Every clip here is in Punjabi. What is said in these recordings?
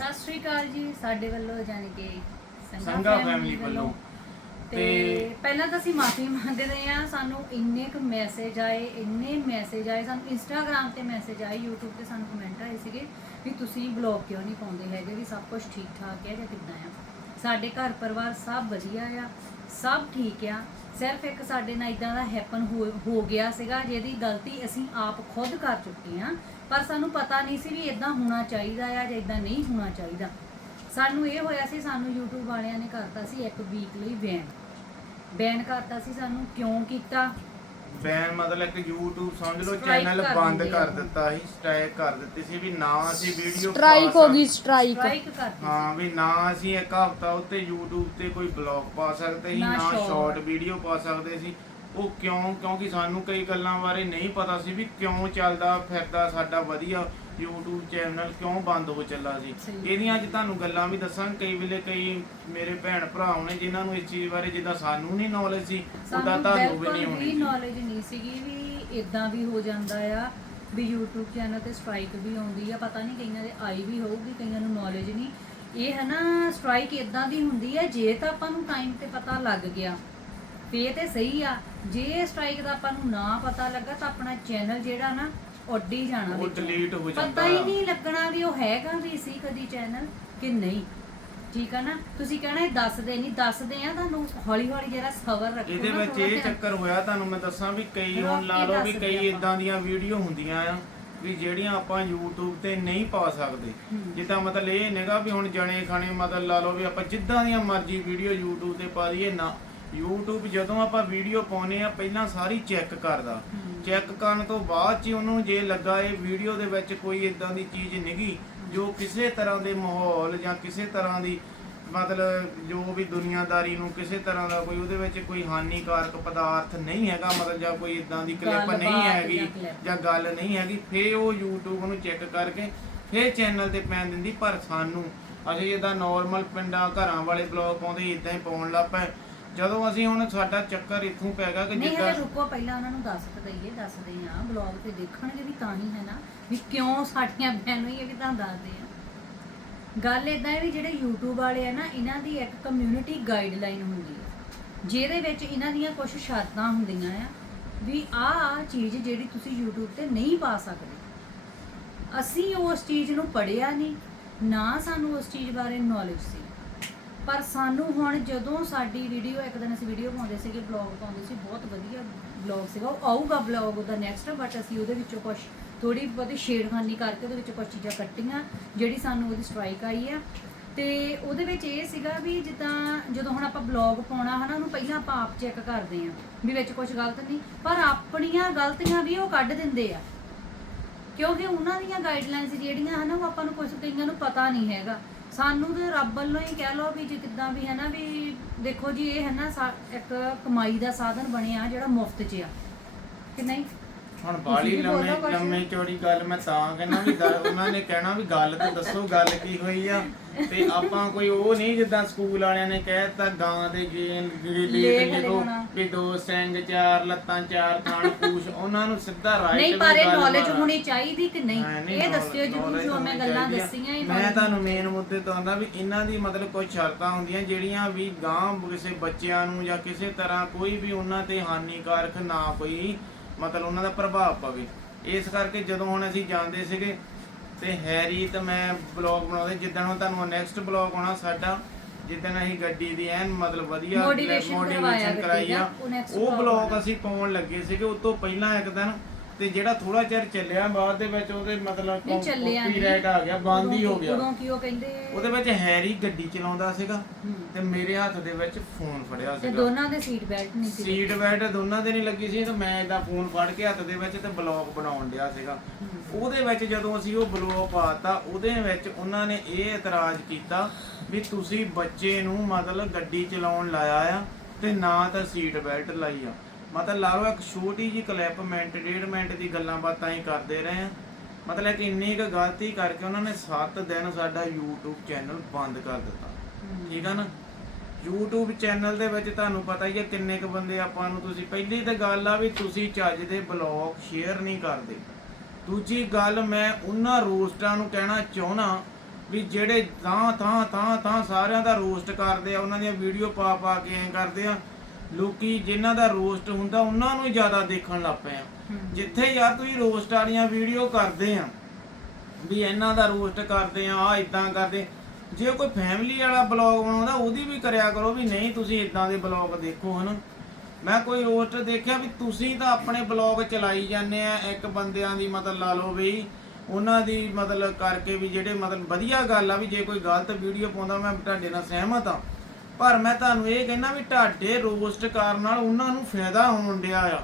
ਸਤਿ ਸ਼੍ਰੀ ਅਕਾਲ ਜੀ ਸਾਡੇ ਵੱਲੋਂ ਜਾਣੀ ਕਿ ਸੰਘਾ family ਵੱਲੋਂ। ਤੇ ਪਹਿਲਾਂ ਤਾਂ ਅਸੀਂ ਮਾਫੀ ਮੰਗਦੇ ਆ ਸਾਨੂੰ ਇੰਨੇ ਕੁ ਮੈਸੇਜ ਆਏ ਇੰਨੇ ਮੈਸੇਜ ਆਏ ਸਾਨੂੰ ਇੰਸਟਾਗ੍ਰam ਤੇ ਮੈਸੇਜ ਆਏ YouTube ਤੇ ਸਾਨੂੰ ਕਮੈਂਟ ਆਏ ਸੀਗੇ ਵੀ ਤੁਸੀਂ ਬਲੌਗ ਕਿਉਂ ਨਹੀਂ ਪਾਉਂਦੇ ਹੈਗੇ ਵੀ ਸਭ ਕੁਝ ਠੀਕ ਠਾਕ ਹੈ ਜਾਂ ਕਿੱਦਾਂ ਆ ਸਾਡੇ ਘਰ ਪਰਿਵਾਰ ਸਭ ਵਧੀਆ ਆ ਸਭ ਠੀਕ ਆ ਸਿਰਫ ਇੱਕ ਸਾਡੇ ਨਾਲ ਇਦਾਂ ਦਾ ਹੈਪਨ ਹੋ ਗਿਆ ਸੀਗਾ, ਜਿਹਦੀ ਗਲਤੀ ਅਸੀਂ ਆਪ ਖੁਦ ਕਰ ਚੁੱਕੇ ਹਾਂ, ਪਰ ਸਾਨੂੰ ਪਤਾ ਨਹੀਂ ਸੀ ਵੀ ਇਦਾਂ ਹੋਣਾ ਚਾਹੀਦਾ ਆ ਜਾਂ ਇਦਾਂ ਨਹੀਂ ਹੋਣਾ ਚਾਹੀਦਾ। ਸਾਨੂੰ ਇਹ ਹੋਇਆ ਸੀ, ਸਾਨੂੰ YouTube ਵਾਲਿਆਂ ਨੇ ਕਰਤਾ ਸੀ ਇੱਕ ਵੀਕ ਲਈ ਬੈਨ ਬੈਨ ਕਰਤਾ ਸੀ, ਸਾਨੂੰ ਕਿਉਂ ਕੀਤਾ? ਬੈਨ ਮਤਲਬ ਕਿ YouTube ਸਮਝ ਲਓ Strike ਚੈਨਲ ਕਰ ਬੰਦ ਦਿੰਦੇ ਕਰ ਆ। ਦਿੱਤਾ ਸੀ ਸਟ੍ਰਾਈਕ ਕਰ ਦਿੱਤੀ ਸੀ ਵੀ ਨਾ ਅਸੀਂ ਵੀਡੀਓ ਸਟ੍ਰਾਈਕ ਹੋ ਗਈ ਸਟ੍ਰਾਈਕ ਹਾਂ ਵੀ ਨਾ ਅਸੀਂ ਇੱਕ ਹਫਤਾ ਉੱਤੇ YouTube ਤੇ ਕੋਈ ਬਲੌਗ ਪਾ ਸਕਦੇ ਸੀ ਨਾ ਨਾ short। ਸ਼ਾਰਟ ਵੀਡੀਓ ਪਾ ਸਕਦੇ ਸੀ। ਉਹ ਕਿਉਂ? ਕਿਉਂਕਿ ਸਾਨੂੰ ਕਈ ਗੱਲਾਂ ਬਾਰੇ ਨਹੀਂ ਪਤਾ ਸੀ ਵੀ ਕਿਉਂ ਚੱਲਦਾ ਫਿਰਦਾ ਸਾਡਾ ਵਧੀਆ YouTube ਚੈਨਲ ਕਿਉਂ ਬੰਦ ਹੋ ਚੱਲਾ ਸੀ ਸਹੀ। ਇਹਦੀਆਂ ਅੱਜ ਤੁਹਾਨੂੰ ਗੱਲਾਂ ਵੀ ਦੱਸਾਂ ਕਈ ਵੇਲੇ ਕਈ ਮੇਰੇ ਭੈਣ ਭਰਾ ਹੋਣੇ ਜਿਨ੍ਹਾਂ ਨੂੰ ਇਸ ਚੀਜ਼ ਬਾਰੇ ਜਿੱਦਾਂ ਸਾਨੂੰ ਨਹੀਂ ਨੌਲੇਜ ਸੀ ਉਦਾਂ ਸਾਨੂੰ ਤੁਹਾਨੂੰ ਵੀ ਬਿਲਕੁਲ ਨਹੀਂ ਵੀ ਹੋਣੀ ਨੌਲੇਜ ਨਹੀਂ ਸੀਗੀ ਵੀ ਇਦਾਂ ਵੀ ਹੋ ਜਾਂਦਾ ਆ ਵੀ YouTube ਚੈਨਲ ਤੇ ਸਟ੍ਰਾਈਕ ਵੀ ਆਉਂਦੀ ਆ। ਪਤਾ ਨਹੀਂ ਕਈਆਂ ਦੇ ਆਈ ਵੀ ਹੋਊਗੀ ਕਈਆਂ ਨੂੰ ਨੌਲੇਜ ਨਹੀਂ। ਇਹ ਹੈ ਨਾ ਸਟ੍ਰਾਈਕ ਇਦਾਂ ਦੀ ਹੁੰਦੀ ਹੈ ਜੇ ਤਾਂ ਆਪਾਂ ਨੂੰ ਟਾਈਮ ਤੇ ਪਤਾ ਲੱਗ ਗਿਆ ਫੇ ਤੇ ਸਹੀ ਆ। ਜੇ ਸਟ੍ਰਾਈਕ ਦਾ ਆਪਾਂ ਨੂੰ ਨਾ ਪਤਾ ਲੱਗਾ ਤਾਂ ਆਪਣਾ ਚੈਨਲ ਜਿਹੜਾ ਨਾ ਉੱਡ ਹੀ ਜਾਣਾ ਉਹ ਵਿੱਚੋਂ। delete ਹੋ ਜਾਂਦਾ ਪਤਾ ਹੀ। ਨਹੀਂ ਲੱਗਣਾ ਵੀ ਉਹ ਹੈਗਾ ਵੀ ਸੀ ਕਦੀ ਚੈਨਲ ਕਿ ਨਹੀਂ ਠੀਕ ਆ ਨਾ ਤੁਸੀਂ ਕਹਿਣਾ ਇਹ ਦੱਸਦੇ ਨਹੀਂ ਦੱਸਦੇ ਆ ਤੁਹਾਨੂੰ ਹੌਲੀ ਹੌਲੀ ਜਿਹੜਾ ਸਬਰ ਰੱਖੋ ਇਹਦੇ ਨਾ ਵਿੱਚ ਥੋੜ੍ਹਾ ਇਹ ਧਿਆਨ। ਚੱਕਰ ਹੋਇਆ ਤੁਹਾਨੂੰ ਮੈਂ ਦੱਸਾਂ ਵੀ ਕਈ ਹੁਣ ਲਾ ਲਓ ਵੀ ਕਈ। ਇਦਾਂ ਦੀਆਂ ਵੀਡੀਓ ਹੁੰਦੀਆਂ ਆ ਵੀ ਜਿਹੜੀਆਂ ਆਪਾਂ YouTube ਤੇ ਨਹੀਂ ਪਾ ਸਕਦੇ। ਜਿੱਦਾਂ ਮਤਲਬ ਇਹ ਨਹੀਂਗਾ ਵੀ ਹੁਣ ਜਣੇ ਖਾਣੇ ਮਤਲਬ ਲਾ ਲਓ ਵੀ ਆਪਾਂ ਜਿੱਦਾਂ ਦੀਆਂ ਮਰਜ਼ੀ ਵੀਡੀਓ YouTube ਤੇ ਪਾ ਦਈਏ ਨਾ YouTube ਜਦੋਂ ਆਪਾਂ ਵੀਡੀਓ ਪਾਉਨੇ ਆ ਪਹਿਲਾਂ ਸਾਰੀ ਚੈੱਕ ਕਰਦਾ। ਚੈੱਕ ਕਰਨ ਤੋਂ ਬਾਅਦ ਹੀ ਉਹਨੂੰ ਜੇ ਲੱਗਾ ਇਹ ਵੀਡੀਓ ਦੇ ਵਿੱਚ ਕੋਈ ਇਦਾਂ ਦੀ ਚੀਜ਼ ਨਿਗੀ ਜੋ ਕਿਸੇ ਤਰ੍ਹਾਂ ਦੇ ਮਾਹੌਲ ਜਾਂ ਕਿਸੇ ਤਰ੍ਹਾਂ ਦੀ ਮਤਲਬ ਜੋ ਵੀ ਦੁਨੀਆਦਾਰੀ ਨੂੰ ਕਿਸੇ ਤਰ੍ਹਾਂ ਦਾ ਕੋਈ ਉਹਦੇ ਵਿੱਚ ਕੋਈ ਹਾਨੀਕਾਰਕ ਪਦਾਰਥ ਨਹੀਂ ਹੈਗਾ ਮਤਲਬ ਜਾਂ ਕੋਈ ਇਦਾਂ ਦੀ ਕਲਿੱਪ ਨਹੀਂ ਹੈਗੀ ਜਾਂ। ਜਾਂ ਗੱਲ ਨਹੀਂ ਹੈਗੀ ਫੇ ਉਹ YouTube ਨੂੰ ਚੈੱਕ ਕਰਕੇ ਫੇ ਚੈਨਲ ਤੇ ਪੈਣ ਦਿੰਦੀ ਪਰ ਸਾਨੂੰ ਅਸੀਂ ਜਿੱਦਾਂ ਨਾਰਮਲ ਪਿੰਡਾਂ ਘਰਾਂ ਵਾਲੇ ਬਲੌਗ ਪਾਉਂਦੇ ਇਦਾਂ ਹੀ ਪਾਉਣ ਲੱਗ ਪਏ ਜਦੋਂ ਅਸੀਂ ਹੁਣ ਸਾਡਾ ਚੱਕਰ ਇੱਥੋਂ ਪੈ ਗਿਆ ਕਿ ਨਹੀਂ ਜਿੱਦਾਂ ਹਲੇ ਰੁਕੋ ਪਹਿਲਾਂ ਉਹਨਾਂ ਨੂੰ ਦੱਸ ਤਾਂ ਦਈਏ ਦੱਸਦੇ ਆ ਬਲੌਗ ਤੇ ਦੇਖਣਗੇ ਵੀ ਤਾਂ ਹੀ ਹੈ ਨਾ ਵੀ ਕਿਉਂ ਸਾਡੀਆਂ ਬੈਨ ਹੋਈਆਂ ਵੀ ਤੁਹਾਨੂੰ ਦੱਸਦੇ ਆ। ਗੱਲ ਇਦਾਂ ਹੈ ਵੀ ਜਿਹੜੇ YouTube ਵਾਲੇ ਆ ਨਾ ਇਹਨਾਂ ਦੀ ਇੱਕ ਕਮਿਊਨਿਟੀ ਗਾਈਡਲਾਈਨ ਹੁੰਦੀ ਹੈ ਜਿਹਦੇ ਵਿੱਚ ਇਹਨਾਂ ਦੀਆਂ ਕੁਝ ਸ਼ਰਤਾਂ ਹੁੰਦੀਆਂ ਆ ਵੀ ਆਹ ਚੀਜ਼ ਜਿਹੜੀ ਤੁਸੀਂ YouTube ਤੇ ਨਹੀਂ ਪਾ ਸਕਦੇ। ਅਸੀਂ ਉਸ ਚੀਜ਼ ਨੂੰ ਪੜਿਆ ਨਹੀਂ ਨਾ ਸਾਨੂੰ ਉਸ ਚੀਜ਼ ਬਾਰੇ ਨੌਲੇਜ ਸੀ। ਪਰ ਸਾਨੂੰ ਹੁਣ ਜਦੋਂ ਸਾਡੀ ਵੀਡੀਓ ਇੱਕ ਦਿਨ ਅਸੀਂ ਵੀਡੀਓ ਪਾਉਂਦੇ ਸੀਗੇ ਬਲੌਗ ਪਾਉਂਦੇ ਸੀ, ਬਹੁਤ ਵਧੀਆ ਬਲੌਗ ਸੀਗਾ। ਉਹ ਆਊਗਾ ਬਲੌਗ ਉਹਦਾ ਨੈਕਸਟ ਬਟ ਅਸੀਂ ਉਹਦੇ ਵਿੱਚੋਂ ਕੁਝ ਥੋੜੀ ਬਹੁਤੀ ਛੇੜਖਾਨੀ ਕਰਕੇ ਉਹਦੇ ਵਿੱਚੋਂ ਕੁਝ ਚੀਜ਼ਾਂ ਕੱਟੀਆਂ, ਜਿਹੜੀ ਸਾਨੂੰ ਉਹਦੀ ਸਟ੍ਰਾਈਕ ਆਈ ਆ। ਤੇ ਉਹਦੇ ਵਿੱਚ ਇਹ ਸੀਗਾ ਵੀ ਜਿੱਦਾਂ ਜਦੋਂ ਹੁਣ ਆਪਾਂ ਬਲੌਗ ਪਾਉਣਾ, ਹਨਾ, ਉਹਨੂੰ ਪਹਿਲਾਂ ਆਪਾਂ ਆਪ ਚੈੱਕ ਕਰਦੇ ਆ, ਵੀ ਵਿੱਚ ਕੁਝ ਗਲਤ ਨਹੀਂ, ਪਰ ਆਪਣੀਆਂ ਗਲਤੀਆਂ ਵੀ ਉਹ ਕੱਢ ਦਿੰਦੇ ਆ। ਕਿਉਂਕਿ ਉਹਨਾਂ ਦੀਆਂ ਗਾਈਡਲਾਈਨਸ ਜਿਹੜੀਆਂ, ਹਨ, ਉਹ ਆਪਾਂ ਨੂੰ ਕੁਝ ਕਈਆਂ ਨੂੰ ਪਤਾ ਨਹੀਂ ਹੈਗਾ। ਸਾਨੂੰ ਤੇ ਰੱਬ ਵੱਲੋਂ ਹੀ ਕਹਿ ਲਓ ਵੀ ਜੇ ਕਿੱਦਾਂ ਵੀ ਹੈ ਨਾ ਵੀ ਦੇਖੋ ਜੀ ਇਹ ਹੈ ਨਾ ਸਾ- ਇੱਕ ਕਮਾਈ ਦਾ ਸਾਧਨ ਬਣਿਆ ਜਿਹੜਾ ਮੁਫਤ 'ਚ ਆ। ਕਿ ਨਹੀਂ? ਹੁਣ ਬਾਲੀ ਵੀ ਬੋਲੋ ਲੰਮੇ ਕੁਛ। ਲੰਮੇ ਚੌੜੀ ਗੱਲ ਮੈਂ ਤਾਂ ਕਹਿੰਦਾ ਵੀ ਉਹਨਾਂ ਨੇ ਕਹਿਣਾ ਵੀ ਗੱਲ ਤੇ ਦੱਸੋ ਗੱਲ ਕੀ ਹੋਈ ਆ। ਤੇ ਆਪਾਂ ਕੋਈ ਉਹ ਨਹੀਂ ਜਿੱਦਾਂ ਸਕੂਲ ਵਾਲਿਆਂ ਨੇ ਕਹਿਤਾ ਗਾਂ ਦੇ ਗੇਨ ਲੇਖ ਲੇਖ ਲਿਖੋ ਲਿਖਣਾ। ਵੀ ਦੋ ਸਿੰਘ ਚਾਰ ਲੱਤਾਂ ਚਾਰ ਥਣ ਪੂਛ ਉਹਨਾਂ ਨੂੰ ਸਿੱਧਾ ਰਾਈਟ ਨਹੀਂ ਪਰ ਇਹ ਨੌਲੇਜ ਹੋਣੀ ਚਾਹੀਦੀ ਕਿ ਨਹੀਂ ਇਹ ਦੱਸਿਓ ਜਰੂਰ ਜੋ ਮੈਂ ਗੱਲਾਂ। ਦੱਸੀਆਂ ਇਹ ਮੈਂ knowledge ਤੁਹਾਨੂੰ ਮੇਨ ਮੁੱਦੇ ਤੋਂ ਆਂਦਾ ਵੀ ਇਹਨਾਂ ਦੀ ਮਤਲਬ ਕੁਝ ਸ਼ਰਤਾਂ ਹੁੰਦੀਆਂ ਜਿਹੜੀਆਂ ਵੀ ਗਾਂ ਕਿਸੇ ਬੱਚਿਆਂ ਨੂੰ ਜਾਂ ਕਿਸੇ ਤਰ੍ਹਾਂ ਕੋਈ ਵੀ ਉਹਨਾਂ ਤੇ ਹਾਨੀਕਾਰਕ ਨਾ ਕੋਈ ਮਤਲਬ ਉਹਨਾਂ ਦਾ ਪ੍ਰਭਾਵ ਪਵੇ ਇਸ ਕਰਕੇ ਜਦੋਂ ਹੁਣ ਅਸੀਂ ਜਾਂਦੇ ਸੀਗੇ ਤੇ ਹੈਰੀ ਤੇ ਮੈਂ ਬਲੌਗ ਬਣਾਉਂਦੇ ਜਿੱਦਣ ਹੁਣ ਤੁਹਾਨੂੰ ਨੈਕਸਟ ਬਲੌਗ ਆਉਣਾ ਸਾਡਾ ਜਿੱਦਣ ਅਸੀਂ ਗੱਡੀ ਦੀ ਐਨ ਮਤਲਬ ਵਧੀਆ Motivation motivation ਕਰਵਾਇਆ ਕਰਾਈ ਆ ਉਹ next ਉਹ vlog ਬਲੌਗ। ਅਸੀਂ ਪਾਉਣ ਲੱਗੇ ਸੀਗੇ ਉਸ ਤੋਂ ਪਹਿਲਾਂ ਇੱਕ ਦਿਨ ਤੇ ਜਿਹੜਾ ਥੋੜਾ ਚਿਰ ਚੱਲਿਆ ਬਾਅਦ ਦੇ ਵਿੱਚ ਉਹਦੇ ਮਤਲਬ ਨਹੀਂ ਚੱਲਿਆ ਨਹੀਂ। copyright ਆ ਗਿਆ ਬੰਦ ਹੀ ਹੋ ਗਿਆ। ਉਦੋਂ ਕੀ ਉਹ ਕਹਿੰਦੇ? ਉਹਦੇ ਵਿੱਚ ਹੈਰੀ ਗੱਡੀ ਚਲਾਉਂਦਾ ਸੀਗਾ। ਤੇ ਮੇਰੇ ਹੱਥ ਦੇ ਵਿੱਚ ਫੋਨ ਫੜਿਆ ਤੇ ਸੀਗਾ। ਦੋਨਾਂ ਦੇ ਸੀਟ ਬੈਲਟ ਨਹੀਂ ਸੀ ਸੀਟ ਬੈਲਟ ਦੋਨਾਂ ਦੇ ਨਹੀਂ ਲੱਗੀ ਸੀ ਤੇ ਮੈਂ ਇਦਾਂ ਫੋਨ ਫੜ ਕੇ ਹੱਥ ਦੇ ਵਿੱਚ ਤੇ ਬਲੌਗ ਬਣਾਉਣ ਡਿਆ ਸੀਗਾ। ਉਹਦੇ ਵਿੱਚ ਜਦੋਂ ਅਸੀਂ ਉਹ ਬਲੌਗ ਪਾਤਾ ਉਹਦੇ ਵਿੱਚ ਉਹਨਾਂ ਨੇ ਇਹ ਇਤਰਾਜ਼ ਕੀਤਾ ਵੀ ਤੁਸੀਂ ਬੱਚੇ ਨੂੰ ਮਤਲਬ ਗੱਡੀ ਚਲਾਉਣ ਲਾਇਆ ਆ ਤੇ ਨਾ ਤਾਂ ਸੀਟ ਬੈਲਟ ਲਾਈ ਆ। ਮਤਲਬ ਲਾ ਲਓ ਇੱਕ ਛੋਟੀ ਜੀ ਕਲਿੱਪ ਮਿੰਟ ਡੇਢ ਮਿੰਟ ਦੀ ਗੱਲਾਂ ਬਾਤਾਂ ਹੀ ਕਰਦੇ ਰਹੇ। ਆ ਮਤਲਬ ਕਿ ਇੰਨੀ ਕੁ ਗਲਤੀ ਕਰਕੇ ਉਹਨਾਂ ਨੇ 7 ਦਿਨ ਸਾਡਾ YouTube ਚੈਨਲ ਬੰਦ ਕਰ ਦਿੱਤਾ। ਠੀਕ ਆ ਨਾ? YouTube ਚੈਨਲ ਦੇ ਵਿੱਚ ਤੁਹਾਨੂੰ ਪਤਾ ਹੀ ਹੈ ਕਿੰਨੇ ਕ ਬੰਦੇ ਆਪਾਂ ਨੂੰ ਤੁਸੀਂ ਪਹਿਲੀ ਤਾਂ ਗੱਲ ਆ ਵੀ ਤੁਸੀਂ ਚੱਜ ਦੇ ਬਲੌਗ ਸ਼ੇਅਰ ਨਹੀਂ ਕਰਦੇ। ਦੂਜੀ ਗੱਲ ਮੈਂ ਉਹਨਾਂ ਰੋਸਟਰਾਂ ਨੂੰ ਕਹਿਣਾ ਚਾਹਣਾ ਵੀ ਜਿਹੜੇ ਤਾਂ ਤਾਂ ਤਾਂ ਤਾਂ ਸਾਰਿਆਂ ਦਾ ਰੋਸਟ ਕਰਦੇ ਆ ਉਹਨਾਂ ਦੀਆਂ ਵੀਡੀਓ ਪਾ ਪਾ ਕੇ ਐਂ ਕਰਦੇ ਆ ਲੋਕੀ ਜਿਨ੍ਹਾਂ ਦਾ ਰੋਸਟ ਹੁੰਦਾ ਉਹਨਾਂ ਨੂੰ ਜ਼ਿਆਦਾ ਦੇਖਣ ਲੱਗ ਪਏ ਆ। ਜਿੱਥੇ ਯਾਰ ਤੁਸੀਂ ਰੋਸਟ ਵਾਲੀਆਂ ਵੀਡੀਓ ਕਰਦੇ ਆ ਵੀ ਇਹਨਾਂ ਦਾ ਰੋਸਟ ਕਰਦੇ ਆ ਆ ਇਦਾਂ ਕਰਦੇ ਜੇ ਕੋਈ ਫੈਮਿਲੀ ਵਾਲਾ ਬਲੌਗ ਬਣਾਉਂਦਾ ਉਹਦੀ ਵੀ ਕਰਿਆ ਕਰੋ ਵੀ ਨਹੀਂ ਤੁਸੀਂ ਇਦਾਂ ਦੇ ਬਲੌਗ ਦੇਖੋ ਹਨ। ਮੈਂ ਕੋਈ ਰੋਸਟ ਦੇਖਿਆ ਵੀ ਤੁਸੀਂ ਤਾਂ ਆਪਣੇ ਬਲੌਗ ਚਲਾਈ ਜਾਂਦੇ ਆ ਇੱਕ ਬੰਦਿਆਂ ਦੀ ਮਤਲਬ ਲਾ ਲਓ ਵੀ ਉਹਨਾਂ ਦੀ ਮਤਲਬ ਕਰਕੇ ਵੀ ਜਿਹੜੇ ਮਤਲਬ ਵਧੀਆ ਗੱਲ ਆ ਵੀ ਜੇ ਕੋਈ ਗਲਤ ਵੀਡੀਓ ਪਾਉਂਦਾ ਮੈਂ ਤੁਹਾਡੇ ਨਾਲ ਸਹਿਮਤ ਆ। ਪਰ ਮੈਂ ਤੁਹਾਨੂੰ ਇਹ ਕਹਿੰਦਾ ਵੀ ਤੁਹਾਡੇ ਰੋਸਟ ਕਰਨ ਨਾਲ ਉਹਨਾਂ ਨੂੰ ਫਾਇਦਾ ਹੋਣ ਡਿਆ ਆ।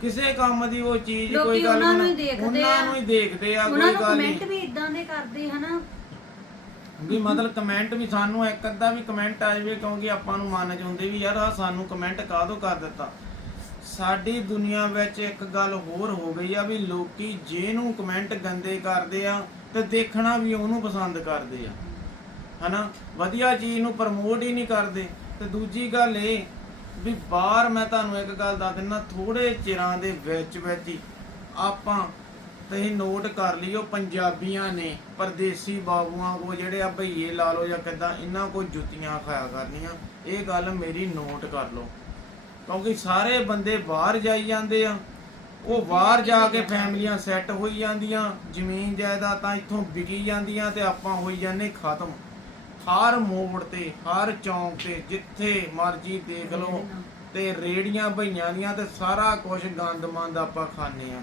ਕਿਸੇ ਕੰਮ ਦੀ ਉਹ ਚੀਜ਼ ਕੋਈ ਗੱਲ ਉਹਨਾਂ ਨੂੰ ਹੀ ਉਹਨਾਂ। ਨੂੰ ਹੀ ਦੇਖਦੇ ਆ ਕੋਈ ਗੱਲ ਨਹੀਂ। ਕਮੈਂਟ ਵੀ ਇਦਾਂ ਦੇ ਕਰਦੇ ਹਨਾ ਵੀ ਮਤਲਬ ਕਮੈਂਟ ਵੀ ਸਾਨੂੰ ਇੱਕ ਅੱਧਾ ਵੀ ਕਮੈਂਟ ਆ ਜਾਵੇ ਕਿਉਂਕਿ ਆਪਾਂ ਨੂੰ ਮਨ ਚ ਹੁੰਦੇ ਵੀ ਯਾਰ ਆ ਸਾਨੂੰ ਕਮੈਂਟ ਕਾਹਦੋਂ ਕਰ ਦਿੱਤਾ। ਸਾਡੀ ਦੁਨੀਆ ਵਿੱਚ ਇੱਕ ਗੱਲ ਹੋਰ ਹੋ ਗਈ ਆ ਵੀ ਲੋਕੀ ਜਿਹਨੂੰ ਕਮੈਂਟ ਗੰਦੇ ਕਰਦੇ ਆ ਤੇ ਦੇਖਣਾ ਵੀ ਉਹਨੂੰ ਪਸੰਦ ਕਰਦੇ ਆ। ਹਨਾ? ਵਧੀਆ ਚੀਜ਼ ਨੂੰ ਪ੍ਰਮੋਟ ਹੀ ਨਹੀਂ ਕਰਦੇ। ਤੇ ਦੂਜੀ ਗੱਲ ਇਹ ਵੀ ਬਾਹਰ ਮੈਂ ਤੁਹਾਨੂੰ ਇੱਕ ਗੱਲ ਦੱਸ ਦਿੰਦਾ ਥੋੜੇ ਚਿਰਾਂ ਦੇ ਵਿੱਚ ਵਿੱਚ ਹੀ ਆਪਾਂ ਤੁਸੀਂ ਨੋਟ ਕਰ ਲਿਓ, ਪੰਜਾਬੀਆਂ ਨੇ, ਪਰਦੇਸੀ ਬਾਬੂਆਂ ਕੋ ਜਿਹੜੇ ਆ ਭਈਏ ਲਾ ਲਓ ਜਾਂ ਕਿੱਦਾਂ, ਇਹਨਾਂ ਕੋ ਜੁੱਤੀਆਂ ਖਾਇਆ ਕਰਨੀਆਂ। ਇਹ ਗੱਲ ਮੇਰੀ ਨੋਟ ਕਰ ਲਓ। ਕਿਉਂਕਿ ਸਾਰੇ ਬੰਦੇ ਬਾਹਰ ਜਾਈ ਜਾਂਦੇ ਆ। ਉਹ ਬਾਹਰ ਜਾ ਕੇ ਫੈਮਲੀਆਂ ਸੈੱਟ ਹੋਈ ਜਾਂਦੀਆਂ, ਜ਼ਮੀਨ ਜਾਇਦਾਦਾਂ ਇੱਥੋਂ ਵਿਕੀ ਜਾਂਦੀਆਂ ਤੇ ਆਪਾਂ ਹੋਈ ਜਾਂਦੇ ਖਤਮ। ਹਰ ਮੋੜ ਤੇ ਹਰ ਚੌਂਕ ਤੇ ਜਿੱਥੇ ਮਰਜ਼ੀ ਦੇਖ ਲਓ ਤੇ ਰੇੜੀਆਂ ਭਈਆਂ ਦੀਆਂ ਤੇ ਸਾਰਾ ਕੁਝ ਗੰਦਮੰਦ ਆਪਾਂ ਖਾਂਦੇ ਆ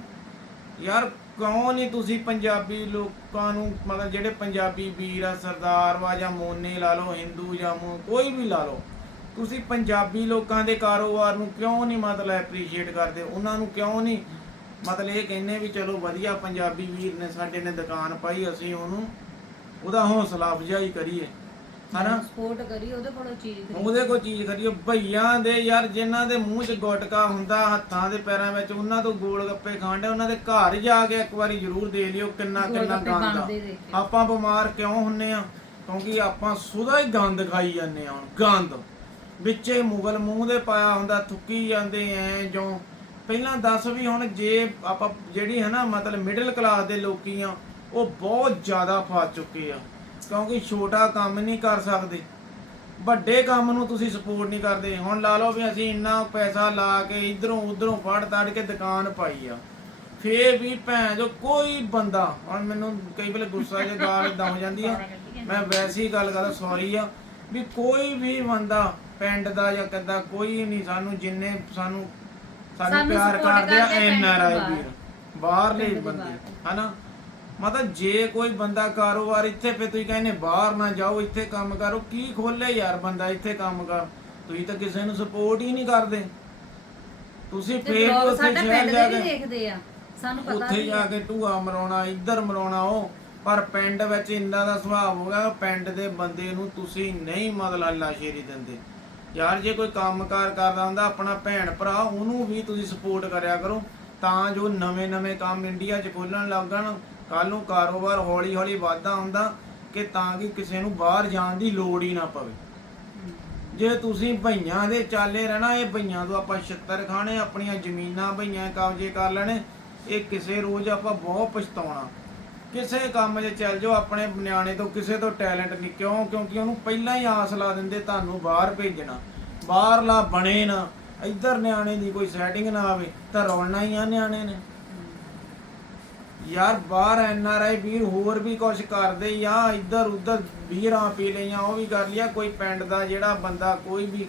ਯਾਰ ਕਿਉਂ ਨਹੀਂ ਤੁਸੀਂ ਪੰਜਾਬੀ ਲੋਕਾਂ ਨੂੰ ਮਤਲਬ ਜਿਹੜੇ ਪੰਜਾਬੀ ਵੀਰ ਆ ਸਰਦਾਰ ਵਾ ਜਾਂ ਮੋਨੇ ਲਾ ਲਓ ਹਿੰਦੂ ਜਾਂ ਮੋ- ਕੋਈ ਵੀ ਲਾ ਲਓ ਤੁਸੀਂ ਪੰਜਾਬੀ ਲੋਕਾਂ ਦੇ ਕਾਰੋਬਾਰ ਨੂੰ ਕਿਉਂ ਨਹੀਂ ਮਤਲਬ ਐਪਰੀਸ਼ੀਏਟ ਕਰਦੇ? ਉਹਨਾਂ ਨੂੰ ਕਿਉਂ ਨਹੀਂ? ਮਤਲਬ ਇਹ ਕਹਿੰਦੇ ਵੀ ਚਲੋ ਵਧੀਆ ਪੰਜਾਬੀ ਵੀਰ ਨੇ ਸਾਡੇ ਨੇ ਦੁਕਾਨ ਪਾਈ ਅਸੀਂ ਉਹਨੂੰ ਉਹਦਾ ਹੌਸਲਾ ਅਫਜ਼ਾਈ ਕਰੀਏ। ਹਨਾ? ਸਪੋਰਟ ਕਰੀ ਉਹਦੇ ਕੋਲੋਂ ਚੀਜ਼ ਖਰੀਦ। ਉਹਦੇ ਕੋਈ ਚੀਜ਼ ਖਰੀਓ ਭਈਆਂ ਦੇ ਯਾਰ ਜਿਨ੍ਹਾਂ ਦੇ ਮੂੰਹ 'ਚ ਗੁਟਕਾ ਹੁੰਦਾ ਹੱਥਾਂ ਦੇ ਪੈਰਾਂ ਵਿੱਚ ਉਹਨਾਂ ਤੋਂ ਗੋਲ ਗੱਪੇ ਖਾਂਦੇ ਉਹਨਾਂ ਦੇ ਘਰ ਜਾ ਕੇ ਇੱਕ ਵਾਰੀ ਜ਼ਰੂਰ ਦੇ ਲਿਓ ਕਿੰਨਾ ਕਿੰਨਾ ਗੰਦ ਬਣਦੇ। ਆਪਾਂ ਬਿਮਾਰ ਕਿਉਂ ਹੁੰਨੇ ਆ? ਕਿਉਂਕਿ ਆਪਾਂ ਸੁਦਾ ਹੀ ਗੰਦ ਖਾਈ ਜਾਂਦੇ ਆ ਹੁਣ ਗੰਦ। ਵਿੱਚੇ ਮੁਗਲ ਮੂੰਹ ਦੇ ਪਾਇਆ ਹੁੰਦਾ ਥੁੱਕੀ ਜਾਂਦੇ ਐ ਜੋ ਪਹਿਲਾਂ ਦੱਸ ਵੀ ਹੁਣ ਜੇ ਆਪਾਂ ਜਿਹੜੀ ਹੈ ਨਾ ਮਤਲਬ ਮਿਡਲ ਕਲਾਸ ਦੇ ਲੋਕੀ ਆ ਉਹ ਬਹੁਤ ਜ਼ਿਆਦਾ ਫਸ ਚੁੱਕੇ ਆ। ਕਿਉਂਕਿ ਛੋਟਾ ਕੰਮ ਨਹੀਂ ਕਰ ਸਕਦੇ। ਵੱਡੇ ਕੰਮ ਨੂੰ ਤੁਸੀਂ ਸਪੋਰਟ ਨਹੀਂ ਕਰਦੇ। ਹੁਣ ਲਾ ਲਓ ਵੀ ਅਸੀਂ ਇੰਨਾ ਪੈਸਾ ਲਾ ਕੇ ਇਧਰੋਂ ਉਧਰੋਂ ਫੜ ਤੜ ਕੇ ਦੁਕਾਨ ਪਾਈ ਆ। ਫੇਰ ਵੀ ਭੈਣ ਜੋ ਕੋਈ ਬੰਦਾ ਹੁਣ ਮੈਨੂੰ ਕਈ ਵੇਲੇ ਗੁੱਸਾ ਜਿਹਾ ਗਾਲ ਏਦਾਂ ਹੋ ਜਾਂਦੀ ਆ। ਮੈਂ ਵੈਸੇ ਹੀ ਗੱਲ ਕਰਦਾ ਸੌਰੀ ਆ। ਵੀ ਕੋਈ ਵੀ ਬੰਦਾ ਪਿੰਡ ਦਾ ਜਾਂ ਕਿੱਦਾਂ ਕੋਈ ਨਹੀਂ ਸਾਨੂੰ ਜਿੰਨੇ ਸਾਨੂੰ ਸਾਨੂੰ ਪਿਆਰ ਕਰਦੇ ਆ ਐਨ ਆਰ ਆਈ ਵੀਰ। ਬਾਹਰਲੇ ਬੰਦੇ। ਹਨਾ? ਮਤਲਬ ਜੇ ਕੋਈ ਬੰਦਾ ਕਾਰੋਬਾਰ ਇੱਥੇ ਫੇ ਤੁਸੀਂ ਕਹਿੰਦੇ ਬਾਹਰ ਨਾ ਜਾਓ ਇੱਥੇ ਕੰਮ ਕਰੋ ਕੀ ਖੋਲੇ ਯਾਰ ਬੰਦਾ ਇੱਥੇ ਕੰਮ ਕਰ? ਤੁਸੀਂ ਤਾਂ ਕਿਸੇ ਨੂੰ ਸਪੋਰਟ ਹੀ ਨਹੀਂ ਕਰਦੇ। ਤੁਸੀਂ ਫੇਰ ਉੱਥੇ ਸਾਡਾ ਪਿੰਡ ਜਾ ਦੇ ਵੀ ਕੇ ਦੇਖਦੇ ਆ। ਸਾਨੂੰ ਪਤਾ ਉੱਥੇ ਜਾ। ਕੇ ਟੂਆ ਮਰਾਉਣਾ ਇੱਧਰ ਮਰਾਉਣਾ ਉਹ। ਪਰ ਪਿੰਡ ਵਿੱਚ ਇੰਦਾ ਦਾ ਸੁਭਾਅ ਹੋ ਗਿਆ ਪਿੰਡ ਦੇ ਬੰਦੇ ਨੂੰ ਤੁਸੀਂ ਨਹੀਂ ਮਤਲਬ ਹੱਲਾਸ਼ੇਰੀ ਦਿੰਦੇ। ਯਾਰ ਜੇ ਕੋਈ ਕੰਮਕਾਰ ਕਰਦਾ ਹੁੰਦਾ ਆਪਣਾ ਭੈਣ ਭਰਾ ਉਹਨੂੰ ਵੀ ਤੁਸੀਂ ਸਪੋਰਟ ਕਰਿਆ ਕਰੋ। ਤਾਂ ਜੋ ਨਵੇਂ-ਨਵੇਂ ਕੰਮ ਇੰਡੀਆ 'ਚ ਖੋਲਣ ਲੱਗਣ ਕੱਲ ਨੂੰ ਕਾਰੋਬਾਰ ਹੌਲੀ-ਹੌਲੀ ਵਾਧਾ ਹੁੰਦਾ ਕਿ ਤਾਂ ਕਿ ਕਿਸੇ ਨੂੰ ਬਾਹਰ ਜਾਣ ਦੀ ਲੋੜ ਹੀ ਨਾ ਪਵੇ। ਜੇ ਤੁਸੀਂ ਭਈਆਂ ਦੇ ਚਾਲੇ ਰਹਿਣਾ, ਇਹ ਭਈਆਂ ਤੋਂ ਆਪਾਂ ਛਿੱਤਰ ਖਾਣੇ, ਆਪਣੀਆਂ ਜ਼ਮੀਨਾਂ ਭਈਆਂ ਕਬਜ਼ੇ ਕਰ ਲੈਣੇ, ਇਹ ਕਿਸੇ ਰੋਜ਼ ਆਪਾਂ ਬਹੁਤ ਪਛਤਾਉਣਾ। ਕਿਸੇ ਕੰਮ 'ਚ ਚੱਲ ਜਾਓ, ਆਪਣੇ ਨਿਆਣੇ ਤੋਂ ਕਿਸੇ ਤੋਂ ਟੈਲੈਂਟ ਨਹੀਂ, ਕਿਉਂ? ਕਿਉਂਕਿ ਉਹਨੂੰ ਪਹਿਲਾਂ ਹੀ ਆਸ ਲਾ ਦਿੰਦੇ ਤੁਹਾਨੂੰ ਬਾਹਰ ਭੇਜਣਾ। ਬਾਹਰਲਾ ਬਣੇ ਨਾ। ਇੱਧਰ ਨਿਆਣੇ ਦੀ ਕੋਈ ਸੈਟਿੰਗ ਨਾ ਆਵੇ, ਤਾਂ ਰੋਲਣਾ ਹੀ ਆ ਨਿਆਣੇ ਨੇ। ਯਾਰ ਬਾਹਰ ਐਨ ਆਰ ਆਈ ਵੀਰ ਹੋਰ ਵੀ ਕੁਝ ਕਰਦੇ ਹੀ ਆ, ਇੱਧਰ ਉੱਧਰ ਵੀਰਾਂ ਪੀ ਲਈਆਂ, ਉਹ ਵੀ ਕਰ ਲਿਆ, ਕੋਈ ਪਿੰਡ ਦਾ ਜਿਹੜਾ ਬੰਦਾ ਕੋਈ ਵੀ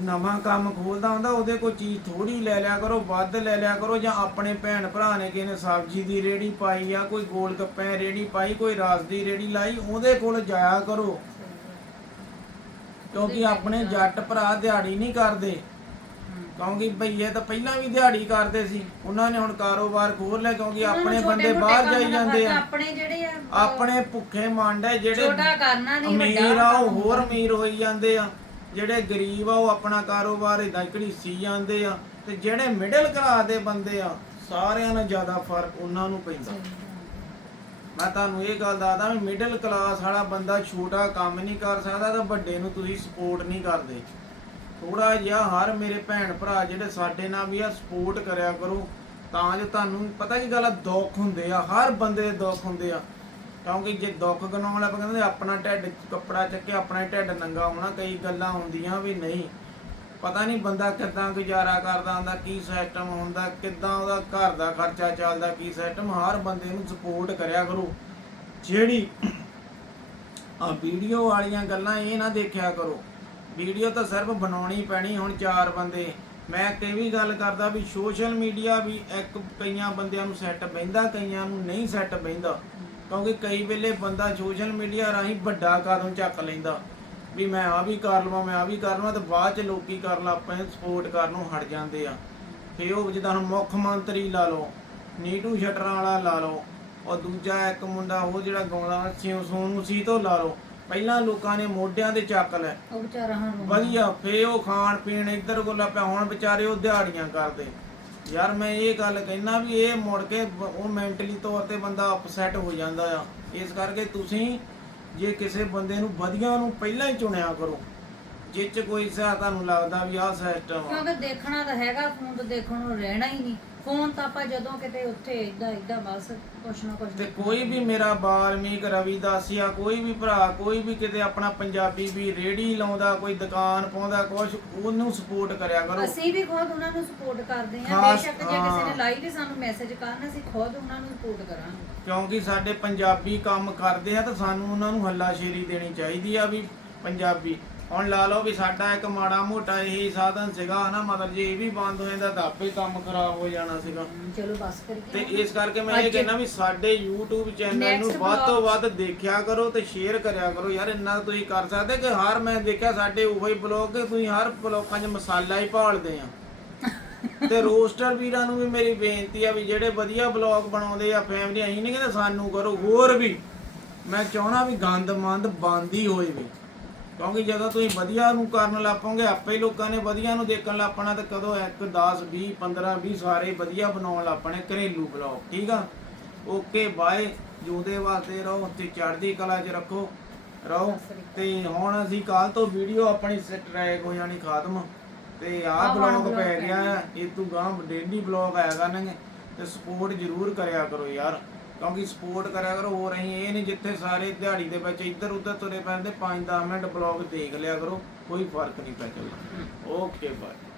ਨਵਾਂ ਕੰਮ ਖੋਲਦਾ ਹੁੰਦਾ, ਉਹਦੇ ਕੋਈ ਚੀਜ਼ ਥੋੜੀ ਲੈ ਲਿਆ ਕਰੋ, ਵੱਧ ਲੈ ਲਿਆ ਕਰੋ, ਜਾਂ ਆਪਣੇ ਭੈਣ ਭਰਾ ਨੇ ਕਿਸੇ ਨੇ ਸਬਜ਼ੀ ਦੀ ਰੇੜੀ ਪਾਈ ਆ, ਕੋਈ ਗੋਲ ਗੱਪੇ ਰੇੜੀ ਪਾਈ, ਕੋਈ ਰਸ ਦੀ ਰੇੜੀ ਲਾਈ, ਉਹਦੇ ਕੋਲ ਜਾਇਆ ਕਰੋ। ਕਿਉਂਕਿ ਆਪਣੇ ਜੱਟ ਭਰਾ ਦਿਹਾੜੀ ਨਹੀਂ ਕਰਦੇ। ਕਿਉਂਕਿ ਭਈਏ ਤਾਂ ਪਹਿਲਾਂ ਵੀ ਦਿਹਾੜੀ ਕਰਦੇ ਸੀ। ਉਹਨਾਂ ਨੇ ਹੁਣ ਕਾਰੋਬਾਰ ਖੋਲ ਲਿਆ ਕਿਉਂਕਿ ਆਪਣੇ ਬੰਦੇ ਬਾਹਰ ਜਾਈ ਜਾਂਦੇ ਆ। ਆਪਣੇ ਜਿਹੜੇ ਆ ਆਪਣੇ ਭੁੱਖੇ ਮੰਡੇ ਜਿਹੜੇ ਛੋਟਾ ਕਰਨਾ ਨਹੀਂ ਅਮੀਰ ਵੱਡਾ ਆ ਉਹ ਹੋਰ ਅਮੀਰ ਹੋਈ ਜਾਂਦੇ ਆ। ਜਿਹੜੇ ਗਰੀਬ ਆ ਉਹ ਆਪਣਾ ਕਾਰੋਬਾਰ ਇਦਾਂ ਘੜੀਸੀ ਜਾਂਦੇ ਆ। ਤੇ ਜਿਹੜੇ ਮਿਡਲ ਕਲਾਸ ਦੇ ਬੰਦੇ ਆ ਸਾਰਿਆਂ ਨਾਲੋਂ ਜ਼ਿਆਦਾ ਫ਼ਰਕ ਉਹਨਾਂ ਨੂੰ ਪੈਂਦਾ। ਮੈਂ ਤੁਹਾਨੂੰ ਇਹ ਗੱਲ ਦੱਸਦਾ ਵੀ ਮਿਡਲ ਕਲਾਸ ਵਾਲਾ ਬੰਦਾ ਛੋਟਾ ਕੰਮ ਨਹੀਂ ਕਰ ਸਕਦਾ ਤਾਂ ਵੱਡੇ ਨੂੰ ਤੁਸੀਂ ਸਪੋਰਟ ਨਹੀਂ ਕਰਦੇ। ਥੋੜਾ ਜਿਹਾ ਹਰ ਮੇਰੇ ਭੈਣ ਭਰਾ ਜਿਹੜੇ ਸਾਡੇ ਨਾਲ ਵੀ ਆ ਸਪੋਰਟ ਕਰਿਆ ਕਰੋ। ਤਾਂ ਜੋ ਤੁਹਾਨੂੰ ਪਤਾ ਕੀ ਗੱਲ ਆ, ਦੁੱਖ ਹੁੰਦੇ ਆ, ਹਰ ਬੰਦੇ ਦੇ ਦੁੱਖ ਹੁੰਦੇ ਆ। ਕਿਉਂਕਿ ਜੇ ਦੁੱਖ ਗਨਾਉਣ ਵਾਲਾ ਆਪਾਂ ਕਹਿੰਦੇ ਆਪਣਾ ਢਿੱਡ ਕੱਪੜਾ ਚੱਕੇ ਆਪਣਾ ਢਿੱਡ ਨੰਗਾ ਹੋਣਾ, ਕਈ ਗੱਲਾਂ ਹੁੰਦੀਆਂ ਵੀ ਨਹੀਂ। ਪਤਾ ਨਹੀਂ ਬੰਦਾ ਕਿੱਦਾਂ ਗੁਜ਼ਾਰਾ ਕਰਦਾ ਹੁੰਦਾ, ਕੀ ਸਿਸਟਮ ਹੁੰਦਾ, ਕਿੱਦਾਂ ਉਹਦਾ ਘਰ ਦਾ ਖਰਚਾ ਚੱਲਦਾ, ਕੀ ਸਿਸਟਮ ਹਰ ਬੰਦੇ ਨੂੰ ਸਪੋਰਟ ਕਰਿਆ ਕਰੋ। ਜਿਹੜੀ ਆ ਵੀਡੀਓ ਵਾਲੀਆਂ ਗੱਲਾਂ ਇਹ ਨਾ ਦੇਖਿਆ ਕਰੋ। ਵੀਡੀਓ ਤਾਂ ਸਿਰਫ ਬਣਾਉਣੀ ਪੈਣੀ ਹੁਣ ਚਾਰ ਬੰਦੇ। ਮੈਂ ਤੇ ਵੀ ਗੱਲ ਕਰਦਾ ਵੀ ਸੋਸ਼ਲ ਮੀਡੀਆ ਵੀ ਇੱਕ ਕਈਆਂ ਬੰਦਿਆਂ ਨੂੰ ਸੈੱਟ ਬਹਿੰਦਾ, ਕਈਆਂ ਨੂੰ ਨਹੀਂ ਸੈੱਟ ਬਹਿੰਦਾ। ਕਿਉਂਕਿ ਕਈ ਵੇਲੇ ਬੰਦਾ ਸੋਸ਼ਲ ਮੀਡੀਆ ਰਾਹੀਂ ਵੱਡਾ ਕਦਮ ਚੱਕ ਲੈਂਦਾ। ਵੀ ਮੈਂ ਆ ਵੀ ਕਰ ਲਵਾਂ, ਮੈਂ ਆ ਵੀ ਕਰ ਲਵਾਂ, ਤੇ ਬਾਅਦ ਚ ਲੋਕੀ ਕਰ ਲੱਗ ਆਪਾਂ ਸਪੋਰਟ ਕਰਨੋਂ ਹਟ ਜਾਂਦੇ ਆ। ਫੇ ਉਹ ਜਿੱਦਾਂ ਹੁਣ ਮੁੱਖ ਮੰਤਰੀ ਲਾ ਲਓ, ਨੀਟੂ ਸ਼ਟਰਾਂ ਵਾਲਾ ਲਾ ਲਓ, ਔਰ ਦੂਜਾ ਇੱਕ ਮੁੰਡਾ ਉਹ ਜਿਹੜਾ ਗਾਉਂਦਾ ਸਿਉ ਸੋਨੂ ਸੀ ਤੋਂ ਲਾ ਲਓ। ਪਹਿਲਾਂ ਲੋਕਾਂ ਨੇ ਮੋਢਿਆਂ ਤੇ ਚੱਕ ਲੈ ਉਹ ਵਿਚਾਰਾ। ਵਧੀਆ ਫੇ ਉਹ ਖਾਣ ਪੀਣ ਇੱਧਰ ਕੋਲ ਪਿਆ ਹੁਣ ਵਿਚਾਰੇ ਉਹ ਦਿਹਾੜੀਆਂ ਕਰਦੇ। ਯਾਰ ਮੈਂ ਇਹ ਗੱਲ ਕਹਿਣਾ ਵੀ ਇਹ ਮੁੜ ਕੇ ਬ- ਉਹ ਮੈਂਟਲੀ ਤੌਰ ਤੇ ਬੰਦਾ ਅਪਸੈਟ ਹੋ ਜਾਂਦਾ ਆ। ਇਸ ਕਰਕੇ ਤੁਸੀਂ ਜੇ ਕਿਸੇ ਬੰਦੇ ਨੂੰ ਵਧੀਆ ਨੂੰ ਪਹਿਲਾਂ ਹੀ ਚੁਣਿਆ ਕਰੋ। ਜਿਹ ਚ ਕੋਈ ਸਾ ਤੁਹਾਨੂੰ ਲੱਗਦਾ ਵੀ ਆਹ ਸਿਸਟਮ ਆ? ਕਿਉਂਕਿ ਦੇਖਣਾ ਤਾਂ ਹੈਗਾ ਫੋਨ ਤਾਂ ਦੇਖਣ ਨੂੰ ਰਹਿਣਾ ਹੀ ਨਹੀਂ। ਫੋਨ ਤਾਂ ਆਪਾਂ ਜਦੋਂ ਕਿਤੇ ਉੱਥੇ ਇਦਾਂ ਇਦਾਂ ਬਸ ਕੁਛ ਨਾ ਕੁਛ ਤੇ ਕੋਈ ਵੀ ਮੇਰਾ ਬਾਲਮੀਕ ਰਵਿਦਾਸੀਆ ਕੋਈ ਵੀ ਭਰਾ ਕੋਈ ਵੀ ਕਿਤੇ ਆਪਣਾ ਪੰਜਾਬੀ ਵੀ ਰੇੜੀ ਲਾਉਂਦਾ ਕੋਈ ਦੁਕਾਨ ਪਾਉਂਦਾ ਕੁਛ ਉਹਨੂੰ ਸਪੋਰਟ ਕਰਿਆ ਕਰੋ। ਅਸੀਂ ਵੀ ਖੁਦ ਉਹਨਾਂ ਨੂੰ ਸਪੋਰਟ ਕਰਦੇ ਹਾਂ। ਖਾਸ- ਬੇਸ਼ੱਕ ਜੇ ਕਿਸੇ ਨੇ ਹਾਂ। ਲਾਈਵ ਹੀ ਸਾਨੂੰ ਮੈਸੇਜ ਕਰਨ ਅਸੀਂ ਖੁਦ ਉਹਨਾਂ ਨੂੰ ਸਪੋਰਟ ਕਰਾਂਗੇ। ਕਿਉਂਕਿ ਸਾਡੇ ਪੰਜਾਬੀ ਕੰਮ ਕਰਦੇ ਆ ਤਾਂ ਸਾਨੂੰ ਉਹਨਾਂ ਨੂੰ ਹੱਲਾਸ਼ੇਰੀ ਦੇਣੀ ਚਾਹੀਦੀ ਆ ਵੀ ਪੰਜਾਬੀ ਹੁਣ ਲਾ ਲਓ ਵੀ ਸਾਡਾ ਇੱਕ ਮਾੜਾ ਮੋਟਾ ਇਹੀ ਸਾਧਨ ਸੀਗਾ ਨਾ ਮਤਲਬ ਜੇ ਇਹ ਵੀ ਬੰਦ ਹੋ ਜਾਂਦਾ ਤਾਂ ਆਪੇ ਕੰਮ ਖਰਾਬ ਹੋ ਜਾਣਾ ਸੀਗਾ। ਚਲੋ ਬਸ ਤੇ ਇਸ ਕਰਕੇ ਮੈਂ ਇਹ ਅੱਜ- ਕਹਿੰਦਾ ਵੀ ਸਾਡੇ YouTube ਚੈਨਲ ਨੂੰ Next ਵੱਧ ਤੋਂ vlog- ਵੱਧ ਦੇਖਿਆ ਕਰੋ ਤੇ ਸ਼ੇਅਰ ਕਰਿਆ ਕਰੋ। ਯਾਰ ਇੰਨਾ ਤੁਸੀਂ ਕਰ ਸਕਦੇ ਕਿ ਹਰ ਮੈਂ ਦੇਖਿਆ ਸਾਡੇ ਉਹੀ ਬਲੌਗ ਤੁਸੀਂ ਹਰ ਬਲੌਗਾਂ 'ਚ ਮਸਾਲਾ ਹੀ ਭਾਲਦੇ ਆ। ਤੇ ਰੋਸਟਰ ਵੀਰਾਂ ਨੂੰ ਵੀ ਮੇਰੀ ਬੇਨਤੀ ਆ ਵੀ ਜਿਹੜੇ ਵਧੀਆ ਬਲੌਗ ਬਣਾਉਂਦੇ ਆ ਫੈਮਿਲੀ ਅਸੀਂ ਨਹੀਂ ਕਹਿੰਦੇ ਸਾਨੂੰ ਕਰੋ ਹੋਰ ਵੀ। ਮੈਂ ਚਾਹਣਾ ਵੀ ਗੰਦ ਮੰਦ ਬੰਦ ਹੀ ਹੋਏ ਵੀ। ਕਿਉਂਕਿ ਜਦੋਂ ਤੁਸੀਂ ਵਧੀਆ ਨੂੰ ਕਰਨ ਲੱਪੋਗੇ ਆਪੇ ਹੀ ਲੋਕਾਂ ਨੇ ਵਧੀਆ ਨੂੰ ਦੇਖਣ ਲੱਪਣਾ ਤੇ ਕਦੋਂ 1 10 20 15 20 ਸਾਰੇ ਵਧੀਆ ਬਣਾਉਣ ਲੱਪਣੇ ਘਰੇਲੂ ਬਲੌਗ ਠੀਕ ਆ? ਓਕੇ ਬਾਏ ਜੂਦੇ ਵਾਸਤੇ ਰਹੋ ਤੇ ਚੜ੍ਹਦੀ ਕਲਾ 'ਚ ਰੱਖੋ ਰਹੋ ਤੇ ਹੁਣ ਅਸੀਂ ਕੱਲ ਤੋਂ ਵੀਡੀਓ ਆਪਣੀ ਟਰੈਕ ਹੋ ਜਾਣੀ ਖਾਤਮ ਤੇ ਆਹ ਬਲੌਗ ਪੈ ਗਿਆ ਇਹ ਤੋਂ ਗਾਂ ਡੇਲੀ ਬਲੌਗ ਆਇਆ ਕਰਨਗੇ ਤੇ ਸਪੋਰਟ ਜ਼ਰੂਰ ਕਰਿਆ ਕਰੋ ਯਾਰ। ਕਿਉਂਕਿ ਸਪੋਰਟ ਕਰਿਆ ਕਰੋ ਹੋਰ ਅਸੀਂ ਇਹ ਨਹੀਂ ਜਿੱਥੇ ਸਾਰੇ ਦਿਹਾੜੀ ਦੇ ਵਿੱਚ ਇੱਧਰ ਉੱਧਰ ਤੁਰੇ ਪੈਂਦੇ 5-10 ਮਿੰਟ ਬਲੌਗ ਦੇਖ ਲਿਆ ਕਰੋ ਕੋਈ ਫ਼ਰਕ ਨਹੀਂ ਪੈ ਚੱਲਦਾ। Okay bye